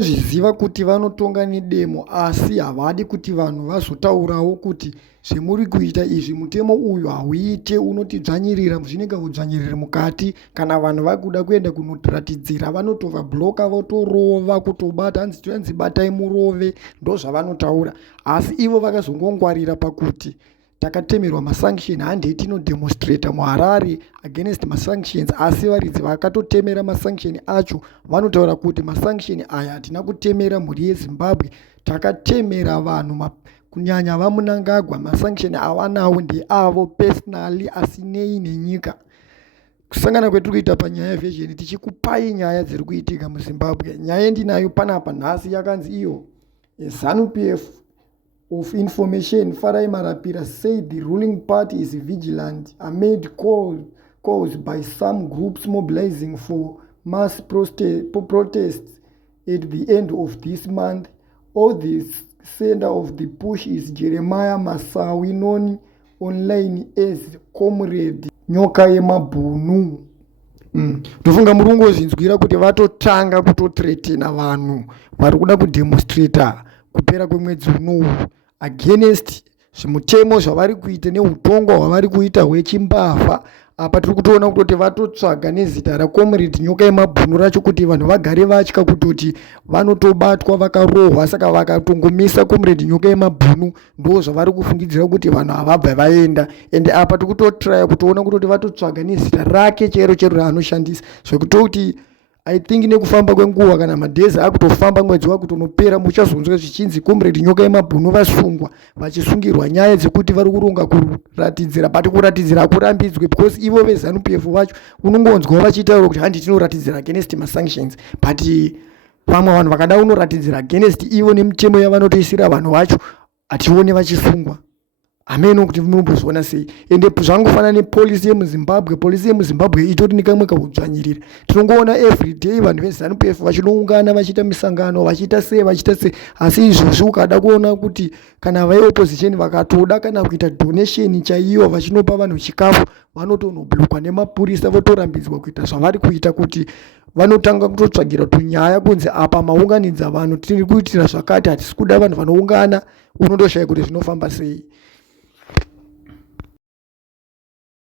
zviziva kuti vanotonga nedemo, asi havadi kuti vanhu vazotaurawo kuti zvemuri kuita izvi mutemo uyu hauite, unotidzvanyirira, zvinenge kudzvanyirira mukati. Kana vanhu vakuda kuenda kunoratidzira vanotovabhloka, votorova, kutobata, hanzi batai murove, ndo zvavanotaura. Asi ivo vakazongongwarira pakuti takatemerwa masanction, handei tinodemonstrata muHarare against masanctions, asi varidzi vakatotemera masanction acho vanotaura kuti masanction aya hatina kutemera mhuri yeZimbabwe, takatemera vanhu kunyanya vaMunangagwa. Masanction avanawo ndeavo personally, asinei nenyika. Kusangana kwetiri kuita panyaya yeVision, tichikupai nyaya dziri kuitika muZimbabwe. Nyaya ndinayo panapa nhasi yakanzi iyo ZANU-PF of Information Farai Marapira said the ruling party is vigilant amid calls by some groups mobilizing for mass protests at the end of this month. All the center of the push is Jeremiah Masawi, known online as Comrade Nyoka Yemabhunu. Ndofunga muri kungozvinzwira kuti vatotanga kutotretena vanhu vari kuda kudemonstrata kupera kwemwedzi unowu against zvimutemo zvavari kuita neutongo hwavari kuita hwechimbavha. Apa tiri kutoona kutoti vatotsvaga nezita raComrade Nyoka Yemabhunu racho kuti vanhu vagare vatya kutoti vanotobatwa vakarohwa, saka vakatongomisa Comrade Nyoka Yemabhunu. Ndo zvavari kufungidzira kuti vanhu havabva vaenda, ende apa tiri kutotraya kutoona kutoti vatotsvaga nezita rake chero raanoshandisa, zvekutoti I think nekufamba kwenguva kana madhezi akutofamba mwedzi wakutonopera muchazonzwa zvichinzi Comrade Nyoka Yemabhunu vasungwa, vachisungirwa nyaya dzekuti vari kuronga kuratidzira, but kuratidzira akurambidzwe because ivo veZANU-PF vacho unongonzwa vachitaura kuti handi tinoratidzira against masanctions, but vamwe vanhu vakada unoratidzira against ivo nemutemo yavanotoisira vanhu vacho hatione vachisungwa. Ameno kuti munombozviona sei. Ende zvangofanana nepolisi yemuZimbabwe. Polisi yemuZimbabwe itori nekamwe kaudzvanyirira. Tinongoona everyday vanhu veZANU-PF vachinoungana vachiita misangano vachiita sei, asi izvozvi ukada kuona kuti kana veopposition vakatoda kana kuita donation chaiyo vachinopa vanhu chikafu, vanotonoblokwa nemapurisa, votorambidzwa kuita zvavari kuita, kuti vanotanga kutotsvagira tunyaya kunzi apa maunganidza vanhu tiri kuitira zvakati, hatisi kuda vanhu vanoungana, unondoshaya kuti zvinofamba sei.